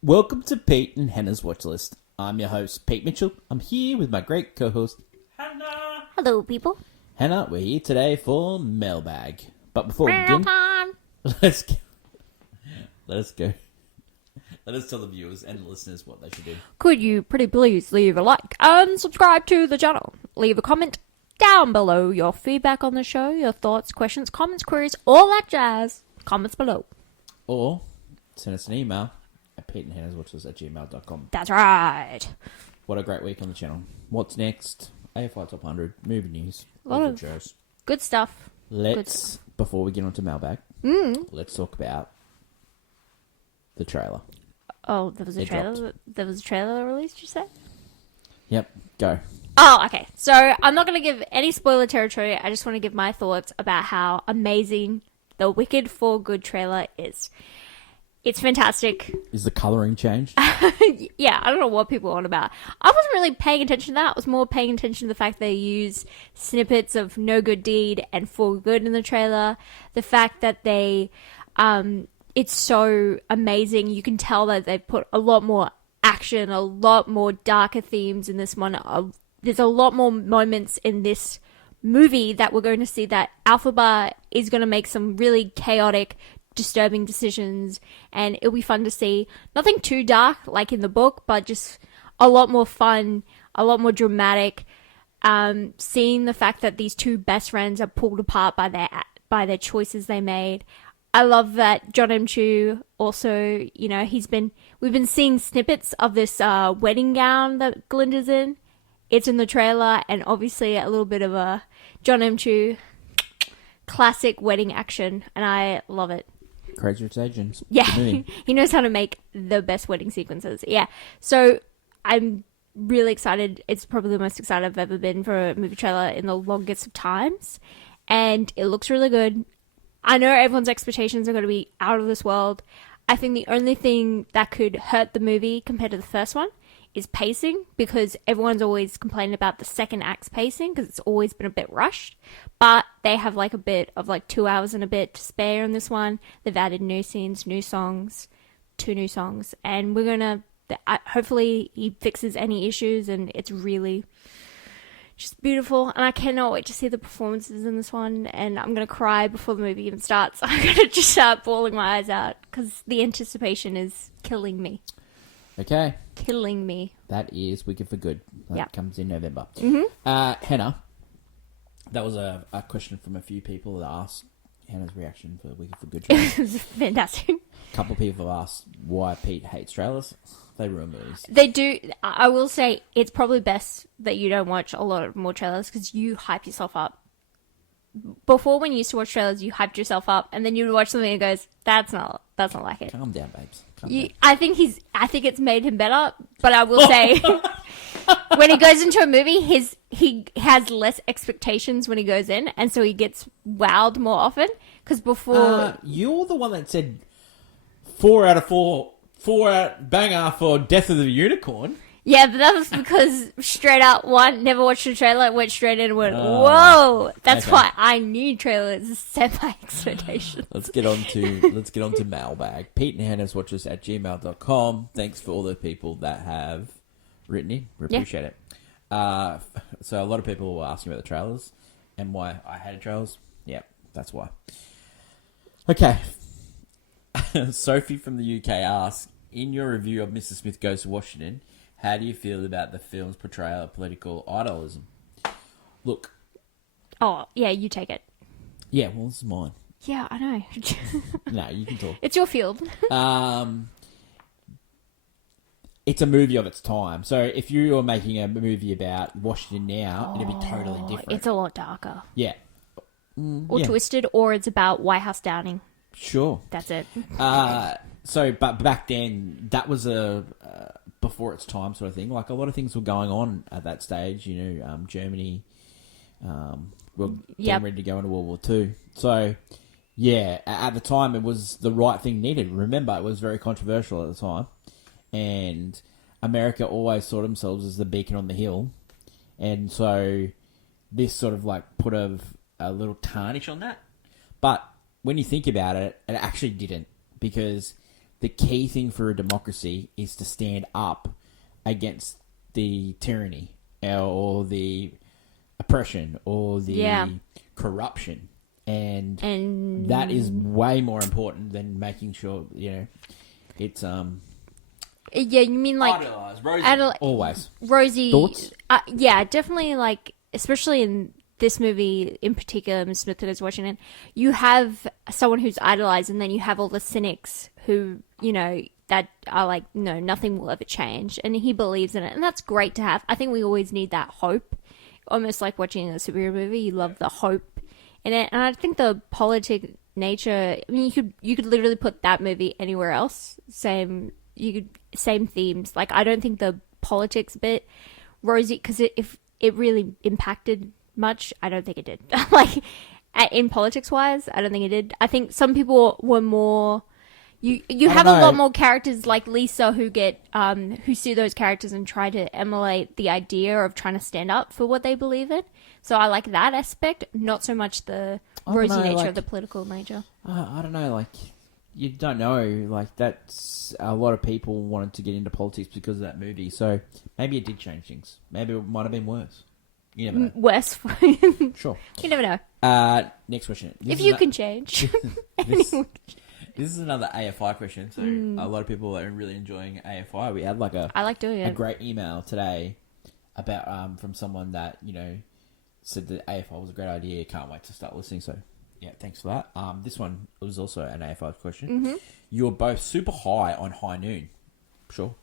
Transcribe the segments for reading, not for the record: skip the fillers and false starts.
Welcome to Pete and Hannah's Watchlist. I'm your host, Pete Mitchell. I'm here with my great co-host, Hannah. Hello, people. Hannah, we're here today for Mailbag. But before we begin, Time. let's go. Let us tell the viewers and the listeners what they should do. Could you pretty please leave a like and subscribe to the channel? Leave a comment down below, your feedback on the show, your thoughts, questions, comments, queries, all that jazz. Comments below. Or send us an email at peteandhannahswatchlist@gmail.com. That's right. What a great week on the channel. What's next? AFI Top 100, movie news, A lot all of good shows. good stuff. Let's, before we get on to Mailbag, let's talk about the trailer. Oh, there was a It trailer. dropped. There was a trailer released, you said? Yep, go. Oh, okay. So I'm not going to give any spoiler territory. I just want to give my thoughts about how amazing the Wicked for Good trailer is. It's fantastic. Is the colouring changed? Yeah, I don't know what people are on about. I wasn't really paying attention to that. I was more paying attention to the fact they use snippets of No Good Deed and For Good in the trailer. The fact that they, it's so amazing. You can tell that they've put a lot more action, a lot more darker themes in this one. There's a lot more moments in this movie that we're going to see that Alphaba is going to make some really chaotic, disturbing decisions, and it'll be fun to see. Nothing too dark like in the book, but just a lot more fun, a lot more dramatic. Seeing the fact that these two best friends are pulled apart by their choices they made. I love that John M. Chu also, we've been seeing snippets of this wedding gown that Glinda's in. It's in the trailer, and obviously a little bit of a John M. Chu classic wedding action, and I love it. Crazy Rich Asians. Yeah, he knows how to make the best wedding sequences. Yeah, so I'm really excited. It's probably the most excited I've ever been for a movie trailer in the longest of times, and it looks really good. I know everyone's expectations are going to be out of this world. I think the only thing that could hurt the movie compared to the first one is pacing, because everyone's always complaining about the second act's pacing because it's always been a bit rushed, but they have like a bit of like 2 hours and a bit to spare in this one. They've added new scenes, new songs, 2 new songs, and we're gonna hopefully he fixes any issues and it's really just beautiful, and I cannot wait to see the performances in this one, and I'm gonna cry before the movie even starts. I'm gonna just start bawling my eyes out because the anticipation is killing me. Okay. Killing me. That is Wicked for Good. That comes in November. Mm-hmm. Hannah, that was a question from a few people that asked Hannah's reaction for Wicked for Good. It was fantastic. A couple of people have asked why Pete hates trailers. They ruin movies. They do. I will say it's probably best that you don't watch a lot more trailers because you hype yourself up. Before, when you used to watch trailers, you hyped yourself up, and then you would watch something and goes, "That's not like it." Calm down, babes. Calm You, down. I think it's made him better, but I will say, when he goes into a movie, he has less expectations when he goes in, and so he gets wowed more often. Because before, You're the one that said 4 out of 4 out banger for Death of the Unicorn. yeah, but that was because straight out one never watched the trailer, went straight in and went, "Whoa!" That's okay. why I need trailers to set my expectations. Let's get on to Mailbag. Pete and Hannah's Watchlist at gmail.com. Thanks for all the people that have written in. We appreciate it. So a lot of people were asking about the trailers and why I hated trailers. Yeah, that's why. Okay. Sophie from the UK asks, in your review of Mr. Smith Goes to Washington, how do you feel about the film's portrayal of political idolism? Look. Oh, yeah, you take it. Yeah, well, this is mine. Yeah, I know. No, you can talk. It's your field. It's a movie of its time. So if you were making a movie about Washington now, it'd be totally different. It's a lot darker. Yeah. Or twisted, or it's about White House Downing. Sure. That's it. But back then, that was a before its time sort of thing. Like, a lot of things were going on at that stage. Germany were getting ready to go into World War II. So, yeah, at the time, it was the right thing needed. Remember, it was very controversial at the time. And America always saw themselves as the beacon on the hill. And so this sort of like put a little tarnish on that. But when you think about it, it actually didn't, because the key thing for a democracy is to stand up against the tyranny or the oppression or the corruption. And that is way more important than making sure, it's... Yeah, you mean like... Idolise. Rosie. Always. Rosie... Thoughts? Yeah, definitely like... Especially in this movie in particular, Ms. Smith that is watching it, you have someone who's idolized, and then you have all the cynics who, that are like, no, nothing will ever change. And he believes in it. And that's great to have. I think we always need that hope. Almost like watching a superhero movie. You love the hope in it. And I think the politic nature, I mean, you could literally put that movie anywhere else. Same themes. Like, I don't think the politics bit, Rosie, because if it really impacted much, I don't think it did. Like, in politics wise, I don't think it did. I think some people were more... You have a lot more characters like Lisa who get who see those characters and try to emulate the idea of trying to stand up for what they believe in. So I like that aspect, not so much the rosy nature of the political nature. I don't know, like, you don't know, like, that's a lot of people wanted to get into politics because of that movie. So maybe it did change things. Maybe it might have been worse. You never know. Worse. Sure. You never know. Next question. If you can change. This is another AFI question. So a lot of people are really enjoying AFI. We had like I like doing it. A great email today about from someone that said that AFI was a great idea. Can't wait to start listening. So yeah, thanks for that. This one was also an AFI question. Mm-hmm. You're both super high on High Noon. Sure.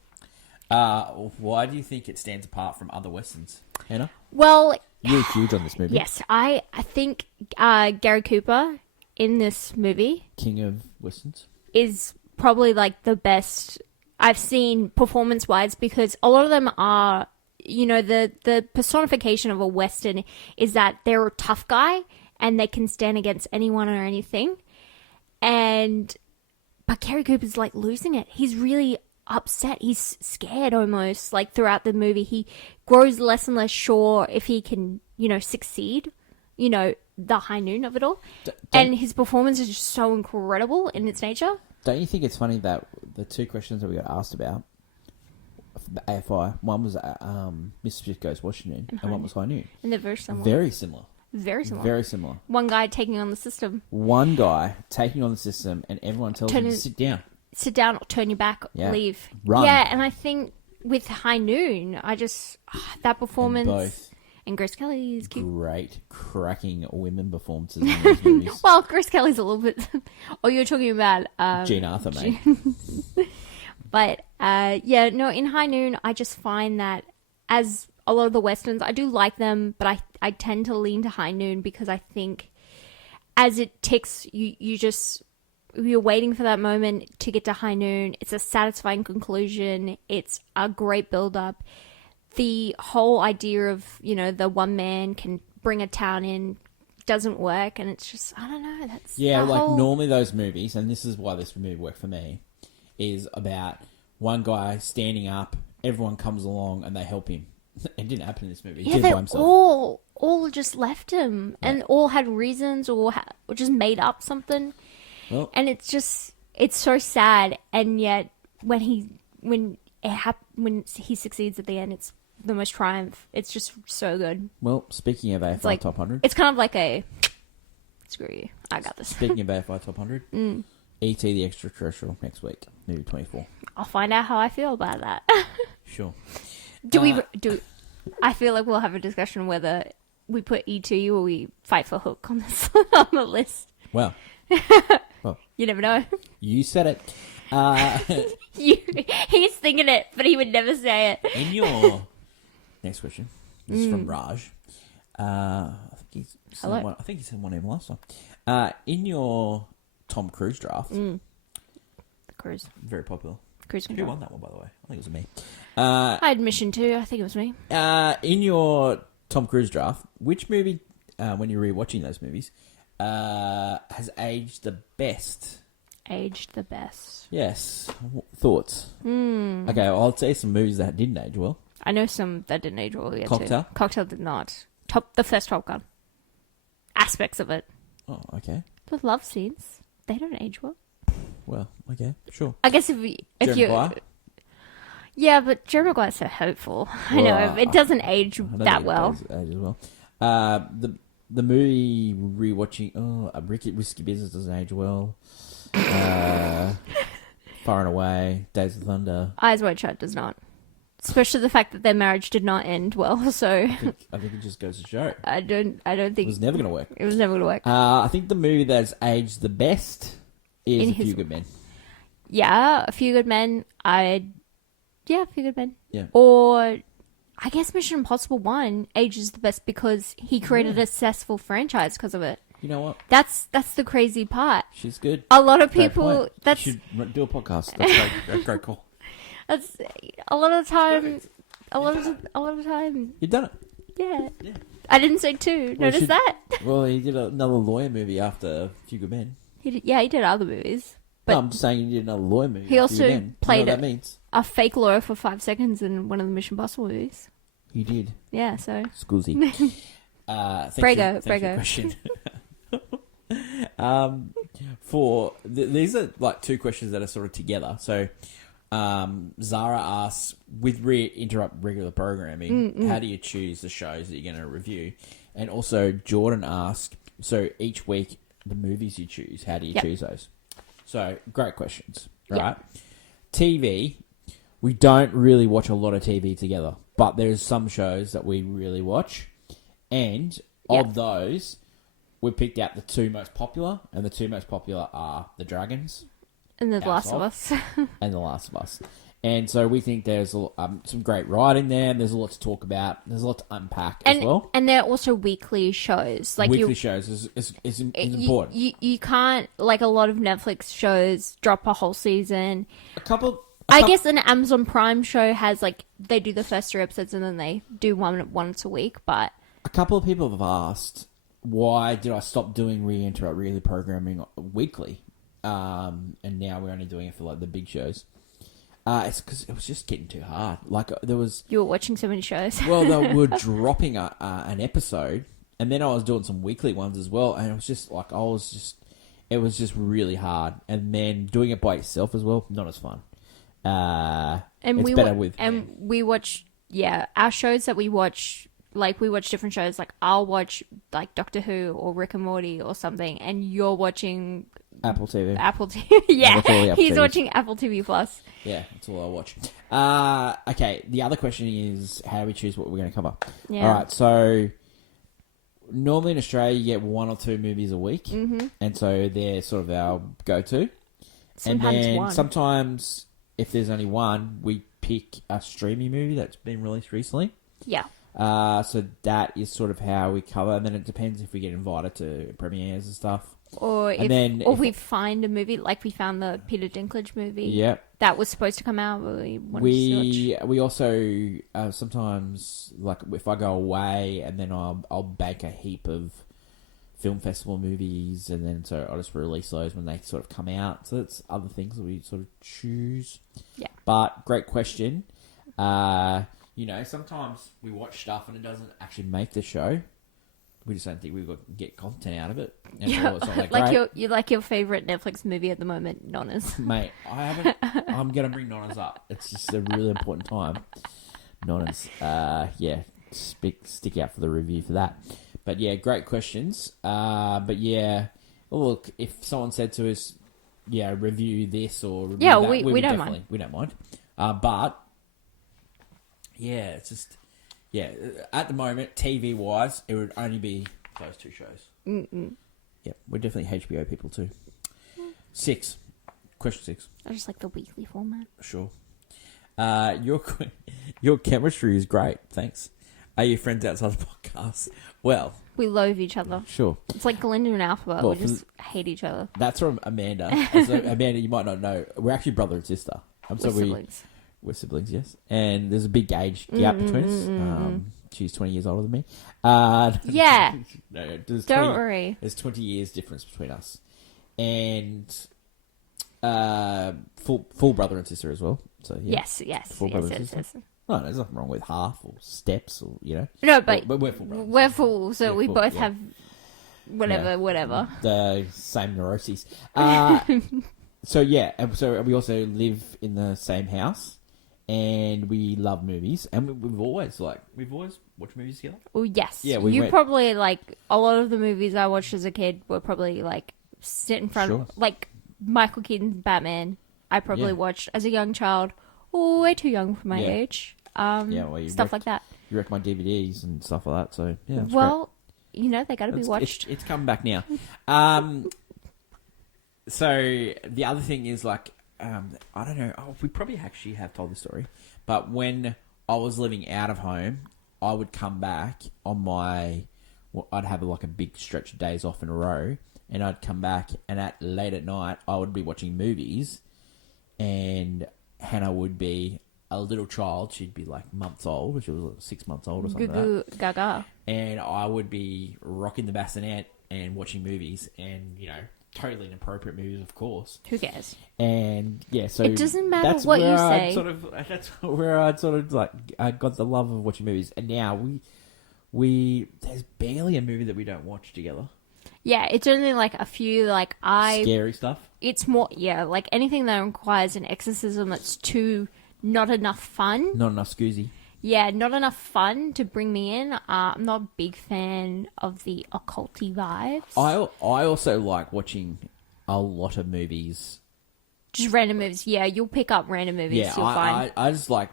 Why do you think it stands apart from other westerns, Hannah? Well, you're huge on this movie. Yes, I think Gary Cooper in this movie, King of Westerns, is probably like the best I've seen performance-wise, because a lot of them are, the personification of a Western is that they're a tough guy and they can stand against anyone or anything. But Gary Cooper's like losing it. He's really upset. He's scared almost, like throughout the movie. He grows less and less sure if he can, succeed, the High Noon of it all. And his performance is just so incredible in its nature. Don't you think it's funny that the two questions that we got asked about for the AFI, one was Mississippi Goes Washington and one was High Noon. And they're very similar. Very similar. Very similar. Very similar. One guy taking on the system. One guy taking on the system and everyone tells him to sit down. Sit down or turn your back, leave. Run. Yeah, and I think with High Noon, I just... that performance... And both. And Grace Kelly is cute. Great, cracking women performances in these movies. Well, Grace Kelly's a little bit... Oh, you're talking about... Jean Arthur, mate. But, in High Noon, I just find that as a lot of the Westerns, I do like them, but I tend to lean to High Noon because I think as it ticks, you're waiting for that moment to get to High Noon. It's a satisfying conclusion. It's a great build-up. The whole idea of, the one man can bring a town in doesn't work, and it's just, I don't know, that's... Yeah, like normally those movies, and this is why this movie worked for me, is about one guy standing up, everyone comes along, and they help him. It didn't happen in this movie. He did it by himself. all just left him, and all had reasons, or just made up something. Well, and it's just, it's so sad, and yet when he succeeds at the end, it's the most triumph. It's just so good. Well, speaking of AFI Top 100, it's kind of like a screw you, I got this. Speaking of AFI Top 100, E.T. the Extraterrestrial next week, movie 24. I'll find out how I feel about that. Sure. I feel like we'll have a discussion whether we put E.T. or we fight for Hook on this on the list. Well, you never know. You said it. He's thinking it, but he would never say it. In your next question, this is from Raj. I think he said one name last time. In your Tom Cruise draft, the Cruise, very popular. Cruise Who won that one, by the way? I think it was me. I had Mission 2. I think it was me. In your Tom Cruise draft, which movie, when you're rewatching those movies, has aged the best? Aged the best. Yes. Thoughts? Okay, well, I'll say some movies that didn't age well. I know some that didn't age well yet. Cocktail? Too. Cocktail did not. The first Top Gun. Aspects of it. Oh, okay. The love scenes, they don't age well. well, okay, sure. I guess if Jeremy you. Maguire? Yeah, but Jeremy Maguire's so hopeful. I know it doesn't age that well. Age as well. The movie rewatching. Risky Business doesn't age well. Far and Away, Days of Thunder. Eyes Wide Shut does not. Especially the fact that their marriage did not end well. So I think it just goes to show. I don't think it was never going to work. It was never going to work. I think the movie that's aged the best is A Few Good Men. Yeah, A Few Good Men. A Few Good Men. Yeah. Or I guess Mission Impossible 1 ages the best because he created a successful franchise because of it. You know what? That's the crazy part. She's good. A lot of people. You should do a podcast. That's great call. That's a lot of time. A lot of time. You've done it. Yeah. I didn't say 2. Notice that. Well, he did another lawyer movie after A Few Good Men. He did other movies. But no, I'm just saying he did another lawyer movie. He also played that means? A fake lawyer for 5 seconds in one of the Mission Impossible movies. He did. Yeah, so. Scusi. Brago. Question. These are like 2 questions that are sort of together. So, Zara asks, with interrupt regular programming, how do you choose the shows that you're going to review? And also, Jordan asks, so each week, the movies you choose, how do you choose those? So, great questions, right? TV, we don't really watch a lot of TV together, but there's some shows that we really watch. And of those, we picked out the 2 most popular, and the 2 most popular are The Dragons. And The Last of Us. And The Last of Us. And so we think there's some great writing there, and there's a lot to talk about. There's a lot to unpack as well. And they're also weekly shows. Like weekly shows is important. You can't, like a lot of Netflix shows, drop a whole season. I guess an Amazon Prime show has, like, they do the first 3 episodes and then they do one once a week, but... A couple of people have asked, why did I stop doing re-interrupt really programming weekly? And now we're only doing it for, like, the big shows. It's because it was just getting too hard. Like, there was... You were watching so many shows. Well, they were dropping an episode, and then I was doing some weekly ones as well, and it was just, like, it was just really hard. And then doing it by yourself as well, not as fun. We watch, our shows that we watch, like, we watch different shows. Like, I'll watch, like, Doctor Who or Rick and Morty or something, and you're watching... Apple TV. Yeah, he's watching Apple TV Plus. Yeah, that's all I watch. Okay, the other question is, how do we choose what we're going to cover? Yeah. All right, so normally in Australia you get 1 or 2 movies a week, and so they're sort of our go-to. Sometimes if there's only one, we pick a streaming movie that's been released recently. Yeah. So that is sort of how we cover, and then it depends if we get invited to premieres and stuff. Or if we find a movie, like we found the Peter Dinklage movie. Yep. That was supposed to come out. We also sometimes, like, if I go away and then I'll bank a heap of film festival movies, and then so I'll just release those when they sort of come out. So that's other things that we sort of choose. Yeah. But great question. Sometimes we watch stuff and it doesn't actually make the show. We just don't think we've got to get content out of it. And it's not that great. You like your favourite Netflix movie at the moment, Nonnas. Mate, I haven't. I'm going to bring Nonnas up. It's just a really important time. Nonnas. Stick out for the review for that. But yeah, great questions. Look, if someone said to us, review this or review that, we don't mind. We don't mind. But yeah, it's just... Yeah, at the moment, TV-wise, it would only be those 2 shows. Yeah, we're definitely HBO people too. 6. Question 6. I just like the weekly format. Sure. Your chemistry is great, thanks. Are you friends outside the podcast? Well... We loathe each other. Sure. It's like Glinda and Alphabet. We just hate each other. That's from Amanda. So, Amanda, you might not know. We're actually brother and sister. We're siblings. We're siblings, yes. And there's a big age gap between us. She's 20 years older than me. Yeah. No, Don't worry. There's 20 years difference between us. And full brother and sister as well. So yeah. Yes. Full brother and sister. No, there's nothing wrong with half or steps or, No, but we're full brothers. We're full, so we both have whatever. The same neuroses. So yeah, and so we also live in the same house, and we love movies, and we've always watched movies together. Oh yes, Yeah, probably like a lot of the movies I watched as a kid were probably like sit in front of like Michael Keaton's Batman. I probably watched as a young child. Oh, way too young for my age. Stuff like that. You wrecked my DVDs and stuff like that. So yeah. Well, you know they got to be watched. It's coming back now. So the other thing is like, I don't know. Oh, we probably actually have told the story, but when I was living out of home, I would come back on I'd have like a big stretch of days off in a row, and I'd come back, and late at night I would be watching movies, and Hannah would be a little child. She'd be like months old. She was like 6 months old or something like that. Gaga. And I would be rocking the bassinet and watching movies, and totally inappropriate movies, of course. Who cares? And yeah, so it doesn't matter what you say. That's where I'd sort of like I got the love of watching movies, and now we there's barely a movie that we don't watch together. Yeah, it's only like a few scary stuff. It's more like anything that requires an exorcism. It's too not enough fun. Not enough scoozy. Yeah, not enough fun to bring me in. I'm not a big fan of the occulty vibes. I also like watching a lot of movies. Just random movies. Yeah, you'll pick up random movies. Yeah, you'll find. I just like,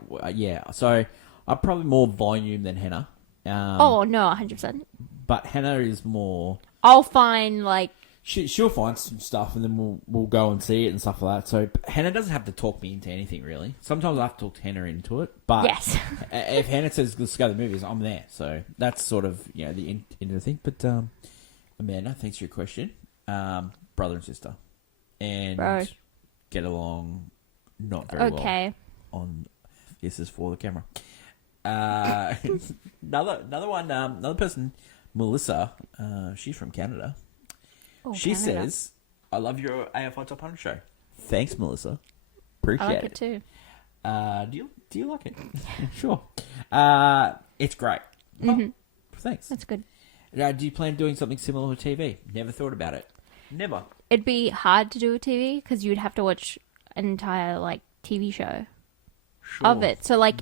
so I'm probably more volume than Hannah. Oh, no, 100%. But Hannah is more... I'll find, like... She'll find some stuff, and then we'll go and see it and stuff like that. So Hannah doesn't have to talk me into anything, really. Sometimes I have to talk Hannah into it. But yes. If Hannah says, let's go to the movies, I'm there. So that's sort of, the end of the thing. But Amanda, thanks for your question. Brother and sister. And get along not very well. On this is for the camera. Another one, another person, Melissa, she's from Canada. Oh, she Canada. says, I love your AFI Top 100 show. Thanks, Melissa. Appreciate it. I like it too. Do you like it? Sure. It's great. Mm-hmm. Oh, thanks. That's good. Do you plan doing something similar to TV? Never thought about it. Never. It'd be hard to do a TV because you'd have to watch an entire TV show of it. So like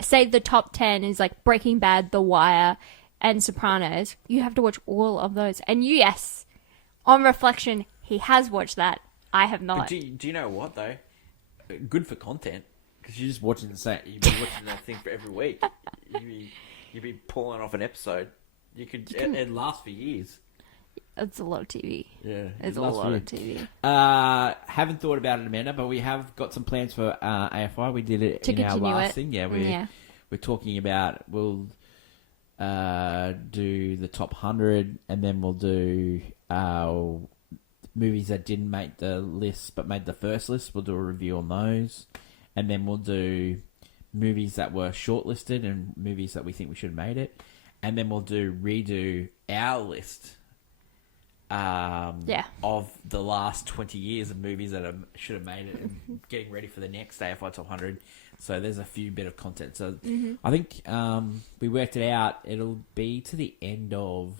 say the top 10 is like Breaking Bad, The Wire, and Sopranos. You have to watch all of those. And yes, on reflection, he has watched that. I have not. But do you know what though? Good for content because you're just watching the same. You'd be watching that thing for every week. You'd be pulling off an episode. It'd last for years. It's a lot of TV. Yeah, it's a lot of TV. Haven't thought about it, Amanda, but we have got some plans for AFI. We did it in our last thing. Yeah, we're talking about we'll do the top 100, and then we'll do movies that didn't make the list but made the first list. We'll do a review on those, and then we'll do movies that were shortlisted and movies that we think we should have made it, and then we'll redo our list. Of the last 20 years of movies that should have made it, and getting ready for the next AFI Top 100. So there's a few bit of content. So I think we worked it out. It'll be to the end of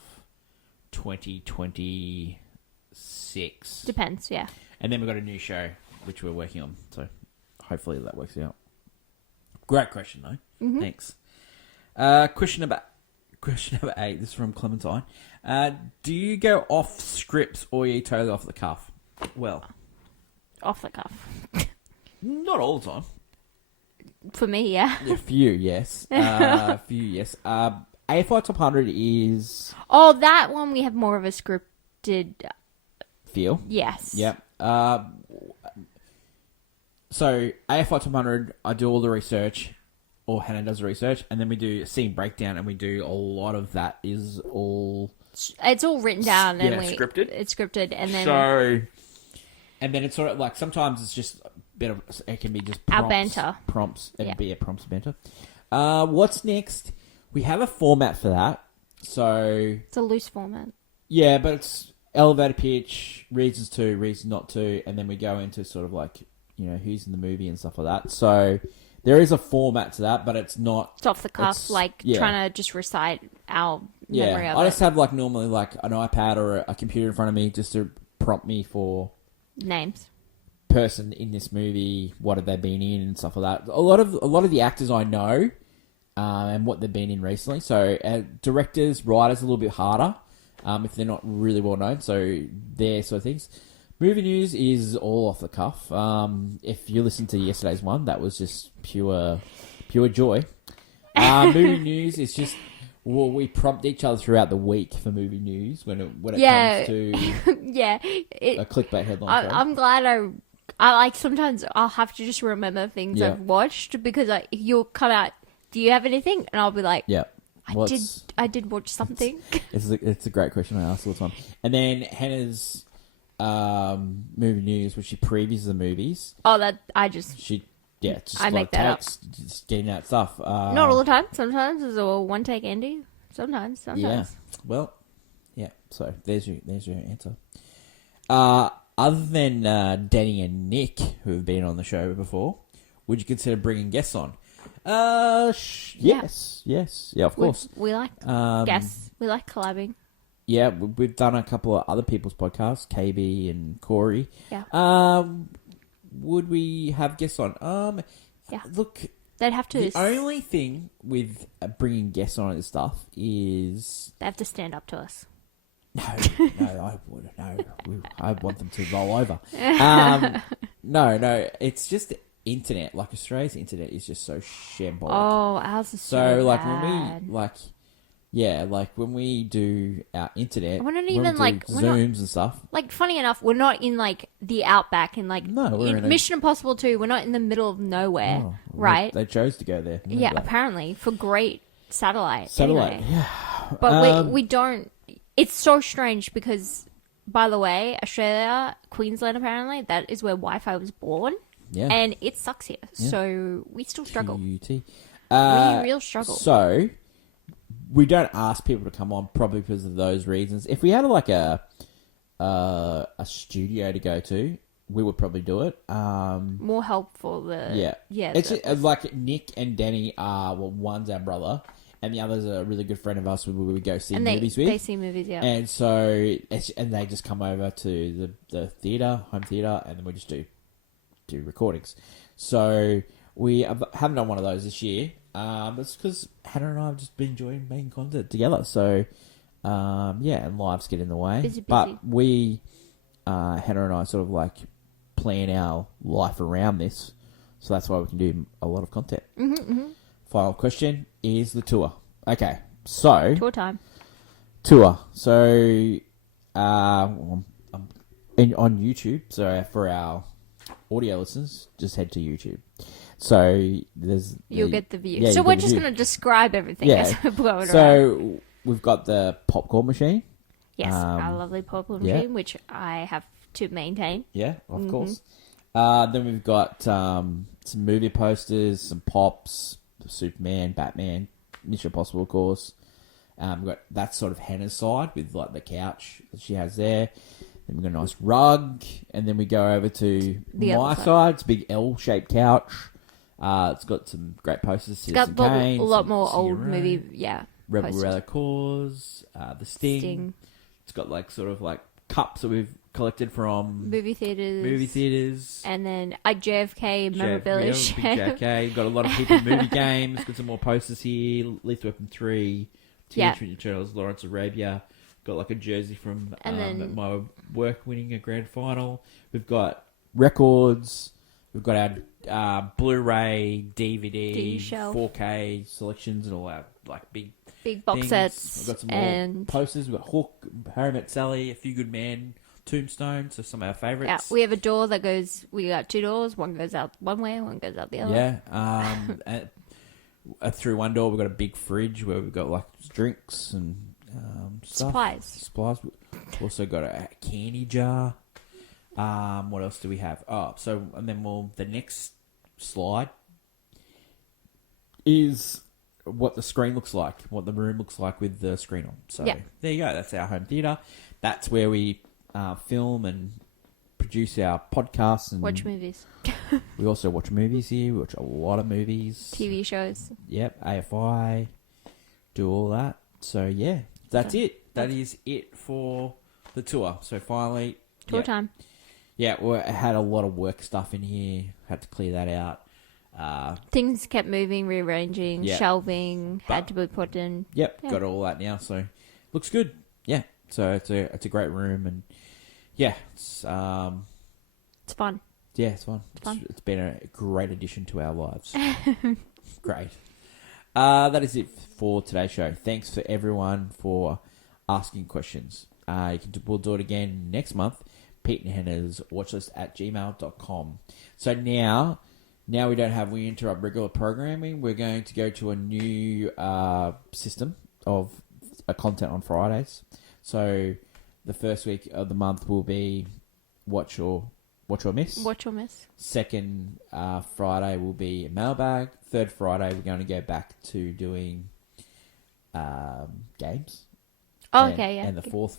2026. Depends, yeah. And then we've got a new show which we're working on. So hopefully that works out. Great question though. Mm-hmm. Thanks. Question number 8. This is from Clementine. Do you go off scripts or are you totally off the cuff? Well, off the cuff. Not all the time. For me, yeah. A few, yes. AFI Top 100 is... Oh, that one we have more of a scripted... feel? Yes. Yep. So, AFI Top 100, I do all the research, or Hannah does the research, and then we do a scene breakdown, and we do a lot of that is all... It's all written down, and scripted. It's scripted, and then... And then it's sort of like, sometimes it's just a bit of... It can be just prompts. Our banter. Prompts. Prompts banter. What's next? We have a format for that, so... It's a loose format. Yeah, but it's elevator pitch, reasons to, reasons not to, and then we go into sort of like, who's in the movie and stuff like that. So... There is a format to that, but it's not... It's off the cuff, trying to just recite our memory of it. I just have normally an iPad or a computer in front of me just to prompt me for... Names. person in this movie, what have they been in and stuff like that. A lot of the actors I know, and what they've been in recently. So directors, writers, a little bit harder if they're not really well known. So their sort of things. Movie news is all off the cuff. If you listen to yesterday's one, that was just pure joy. Movie news is just we prompt each other throughout the week for movie news when it comes to a clickbait headline. I'm glad I like sometimes I'll have to just remember things I've watched because you'll come out. Do you have anything? And I'll be like, I did watch something. It's a great question I ask all the time. And then Hannah's movie news, where she previews the movies. Oh, that I just I make that up. Just getting that stuff. Not all the time. Sometimes it's a one take Andy. Sometimes. Yeah. Well, yeah. So there's your answer. Other than Danny and Nick, who have been on the show before, would you consider bringing guests on? Yes, of course. We like guests. We like collabing. Yeah, we've done a couple of other people's podcasts, KB and Corey. Yeah. Would we have guests on? Yeah. Look, they'd have to. The only thing with bringing guests on and stuff is they have to stand up to us. No, I would. No, I want them to roll over. No, it's just the internet. Like Australia's internet is just so shambolic. Oh, ours is so like bad. when we do our internet, we're not even like Zooms and stuff. Like, funny enough, we're not in like the outback in like in Mission Impossible 2. We're not in the middle of nowhere, right? They chose to go there. Yeah, apparently for great satellite. Anyway. Yeah, but we don't. It's so strange because, by the way, Australia, Queensland, apparently, that is where Wi-Fi was born. Yeah. And it sucks here. Yeah. So we still struggle. QUT. We real struggle. So we don't ask people to come on probably because of those reasons. If we had like a studio to go to, we would probably do it. More helpful. Yeah. It's like Nick and Danny are, one's our brother. And the other's a really good friend of us who we would go see movies with. They see movies, yeah. And so, they just come over to the theatre, home theatre, and then we just do recordings. So we haven't done one of those this year. It's because Hannah and I have just been enjoying making content together. So, and lives get in the way. Busy. But we, Hannah and I sort of like plan our life around this. So that's why we can do a lot of content. Mm-hmm, mm-hmm. Final question is the tour. Okay, so... Tour time. Tour. So, on YouTube, so for our audio listeners, just head to YouTube. So, you'll get the view. So we're just going to describe everything as we're going around. So, we've got the popcorn machine. Yes, our lovely popcorn machine, which I have to maintain. Yeah, of course. Then we've got some movie posters, some pops... Superman, Batman, Mission Impossible, of course. We've got that sort of Hannah's side with like the couch that she has there. Then we've got a nice rug, and then we go over to my side. It's a big L-shaped couch. It's got some great posters. It's got a lot more old movie, Rebel Rally Cause, The Sting. It's got like sort of like cups that we've collected from movie theaters, and then a JFK memorabilia. JFK, got a lot of people movie games. Got some more posters here. Lethal Weapon 3, Teenage Mutant Ninja Turtles, Lawrence Arabia. Got like a jersey from my work winning a grand final. We've got records. We've got our Blu-ray, DVD, 4K selections, and all our like big box things. sets. We've got some more posters. We've got Hook, Harry Met Sally, A Few Good Men, Tombstone, so some of our favourites. Yeah, we have a door that goes... We got two doors. One goes out one way, one goes out the other. Yeah. Through one door, we've got a big fridge where we've got like drinks and stuff. Supplies. We've also got a candy jar. What else do we have? And then the next slide is what the screen looks like, what the room looks like with the screen on. So there you go. That's our home theatre. That's where we film and produce our podcasts and watch movies. We also watch movies here. We watch a lot of movies, TV shows. Yep, AFI, do all that. So that's it. That is it for the tour. So finally, tour time. Yeah, I had a lot of work stuff in here. Had to clear that out. Things kept moving, rearranging, Yeah. shelving, had to be put in. Yep, Yeah. got all that now. So looks good. Yeah, so it's a great room, and yeah, It's fun. yeah, it's fun. It's fun. It's been a great addition to our lives. Great. That is it for today's show. Thanks for everyone for asking questions. We'll do it again next month. Pete and Hannah's watchlist at gmail.com. So now we interrupt regular programming. We're going to go to a new system of content on Fridays. So the first week of the month will be Watch or Miss. Watch or miss. Second Friday will be Mailbag. Third Friday, we're going to go back to doing games. Oh, okay, yeah. And the fourth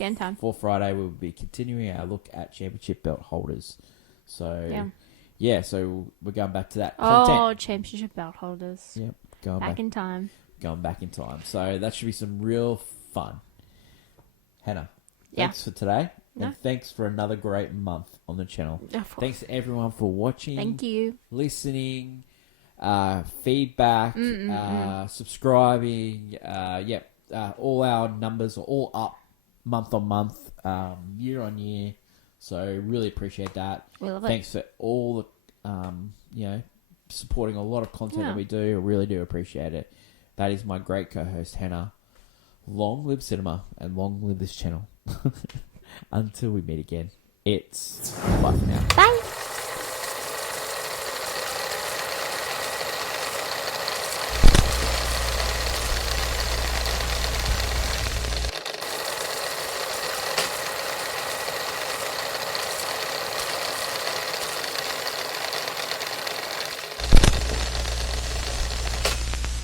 Friday, we'll be continuing our look at championship belt holders. So, so we're going back to that content. Oh, championship belt holders. Yep, going back in time. Going back in time. So that should be some real fun. Hannah, thanks for today. No. And thanks for another great month on the channel. Thanks to everyone for watching. Thank you. Listening, feedback, subscribing. All our numbers are all up month on month, year on year. So really appreciate that. We love it. Thanks for all the, supporting a lot of content that we do. I really do appreciate it. That is my great co-host, Hannah. Long live cinema and long live this channel. Until we meet again, it's bye for now. Bye.